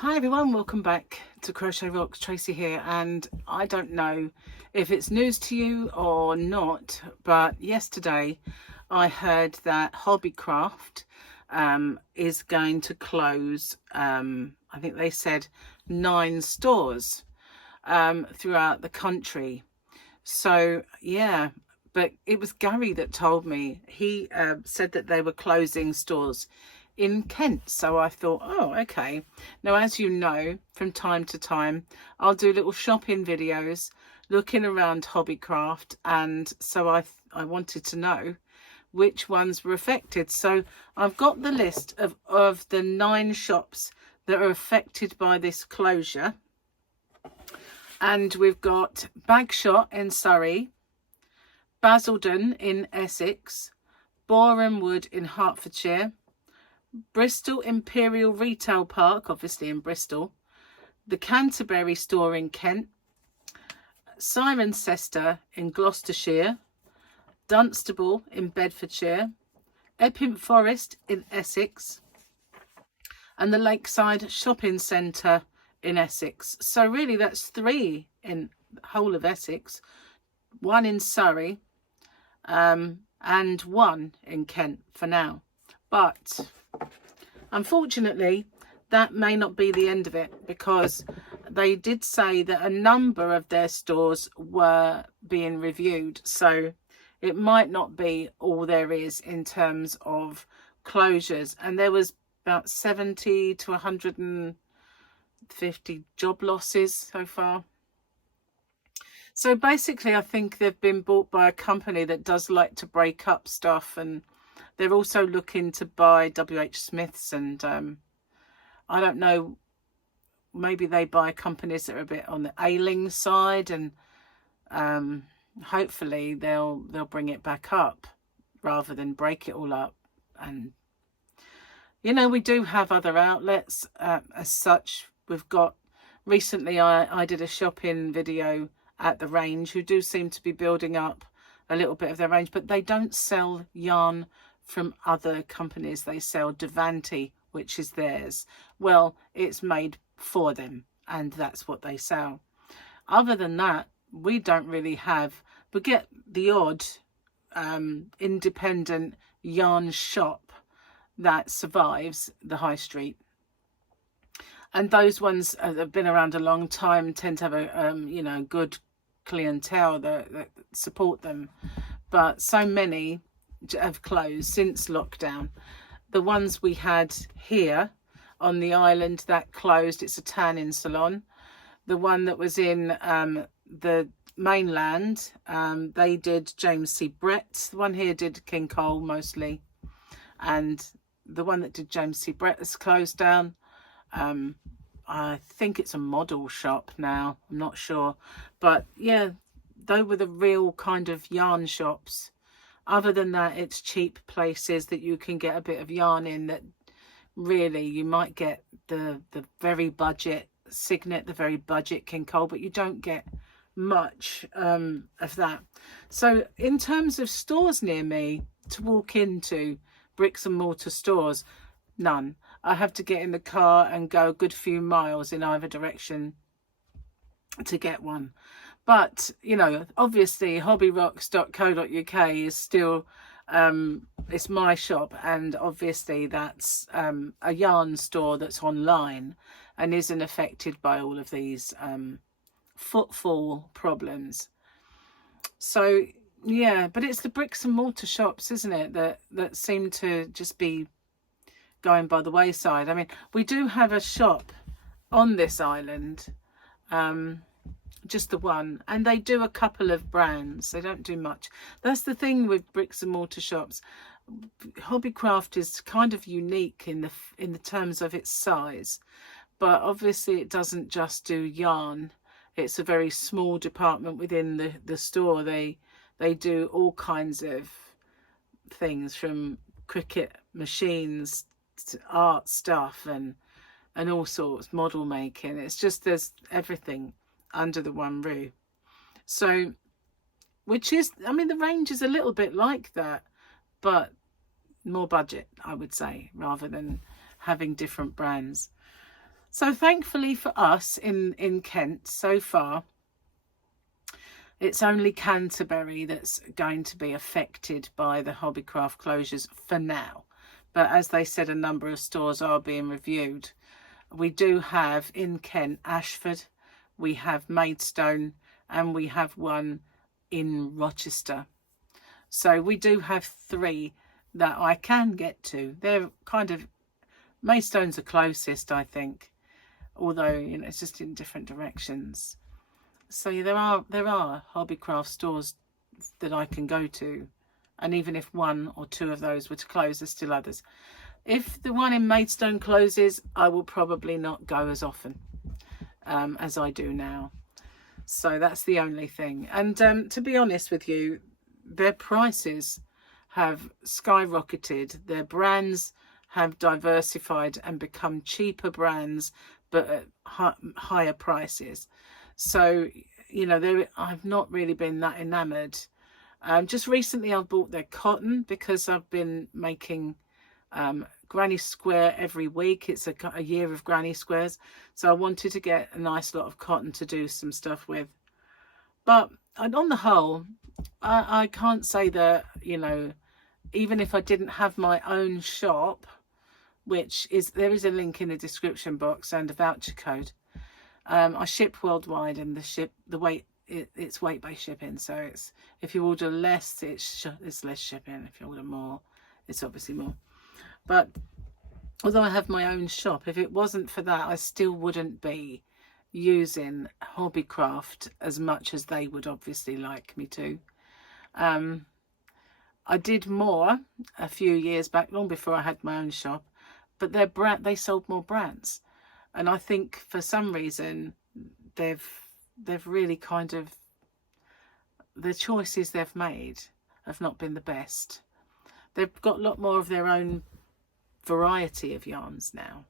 Hi everyone, welcome back to Crochet Rocks. Tracy here, and I don't know if it's news to you or not, but yesterday I heard that HobbyCraft is going to close, I think they said 9 stores throughout the country. So yeah, but it was Gary that told me. He said that they were closing stores in Kent. So I thought, oh, okay. Now, as you know, from time to time, I'll do little shopping videos looking around HobbyCraft. And so I wanted to know which ones were affected. So I've got the list of the 9 shops that are affected by this closure. And we've got Bagshot in Surrey, Basildon in Essex, Boreham Wood in Hertfordshire, Bristol Imperial Retail Park, obviously in Bristol, the Canterbury store in Kent, Cirencester in Gloucestershire, Dunstable in Bedfordshire, Epping Forest in Essex, and the Lakeside Shopping Centre in Essex. So really that's 3 in the whole of Essex, 1 in Surrey, and 1 in Kent for now. But unfortunately, that may not be the end of it, because they did say that a number of their stores were being reviewed. So it might not be all there is in terms of closures. And there was about 70 to 150 job losses so far. So basically, I think they've been bought by a company that does like to break up stuff, and they're also looking to buy WH Smiths, and I don't know, maybe they buy companies that are a bit on the ailing side, and hopefully they'll bring it back up rather than break it all up. And you know, we do have other outlets as such. We've got, recently I did a shopping video at the range, who do seem to be building up a little bit of their range, but they don't sell yarn from other companies. They sell Devanti, which is theirs. Well, it's made for them, and that's what they sell. Other than that, we don't really have, we get the odd independent yarn shop that survives the high street, and those ones that have been around a long time tend to have a you know, good clientele that support them. But so many have closed since lockdown. The ones we had here on the island, that closed. It's a tanning salon. The one that was in the mainland, they did James C. Brett. The one here did King Cole mostly, and the one that did James C. Brett has closed down. I think it's a model shop now, I'm not sure. But yeah, they were the real kind of yarn shops. Other than that, it's cheap places that you can get a bit of yarn in, that really you might get the very budget Signet, the very budget King Cole, but you don't get much of that. So in terms of stores near me to walk into, bricks and mortar stores, none. I have to get in the car and go a good few miles in either direction to get one. But you know, obviously hobbyrocks.co.uk is still it's my shop, and obviously that's a yarn store that's online and isn't affected by all of these footfall problems. So yeah, but it's the bricks and mortar shops, isn't it, that seem to just be going by the wayside. I mean, we do have a shop on this island, just the one, and they do a couple of brands. They don't do much. That's the thing with bricks and mortar shops. HobbyCraft is kind of unique in the terms of its size, but obviously it doesn't just do yarn. It's a very small department within the store. They do all kinds of things, from cricket machines to art stuff and all sorts, model making. It's just, there's everything under the one roof. So, which is, I mean, the range is a little bit like that, but more budget, I would say, rather than having different brands. So thankfully for us in Kent so far, it's only Canterbury that's going to be affected by the HobbyCraft closures for now. But as they said, a number of stores are being reviewed. We do have in Kent, Ashford, we have Maidstone, and we have one in Rochester. So we do have 3 that I can get to. They're kind of, Maidstone's the closest, I think. Although, you know, it's just in different directions. So there are HobbyCraft stores that I can go to, and even if 1 or 2 of those were to close, there's still others. If the one in Maidstone closes, I will probably not go as often as I do now. So that's the only thing. And to be honest with you, their prices have skyrocketed. Their brands have diversified and become cheaper brands, but at higher prices. So, you know, I've not really been that enamoured. Just recently I've bought their cotton because I've been making granny square every week. It's a year of granny squares. So I wanted to get a nice lot of cotton to do some stuff with. But on the whole, I can't say that, you know, even if I didn't have my own shop, which is, there is a link in the description box and a voucher code. I ship worldwide, and it's weight-based shipping. So it's, if you order less, it's less shipping. If you order more, it's obviously more. But although I have my own shop, if it wasn't for that, I still wouldn't be using HobbyCraft as much as they would obviously like me to. I did more a few years back, long before I had my own shop, but they sold more brands. And I think for some reason they've really kind of, the choices they've made have not been the best. They've got a lot more of their own variety of yarns now,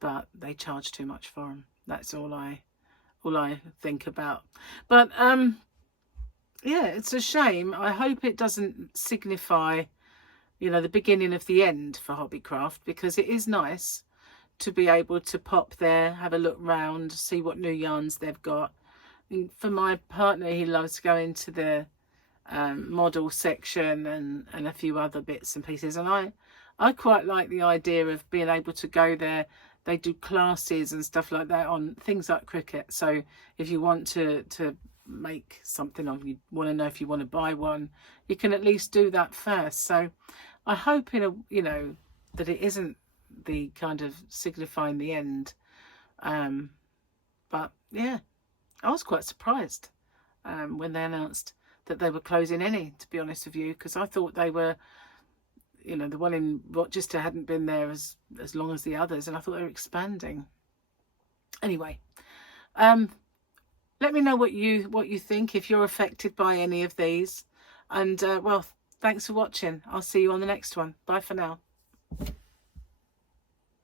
but they charge too much for them. That's all I think about. But yeah, it's a shame. I hope it doesn't signify, you know, the beginning of the end for HobbyCraft, because it is nice to be able to pop there, have a look round, see what new yarns they've got. And for my partner, he loves going to the model section and a few other bits and pieces. And I quite like the idea of being able to go there. They do classes and stuff like that on things like Cricut. So if you want to make something, or you want to know if you want to buy one, you can at least do that first. So I hope, you know, that it isn't the kind of signifying the end. But yeah, I was quite surprised when they announced that they were closing any, to be honest with you, because I thought they were, you know, the one in Rochester hadn't been there as long as the others, and I thought they were expanding. Anyway, let me know what you think, if you're affected by any of these. And well, thanks for watching. I'll see you on the next one. Bye for now.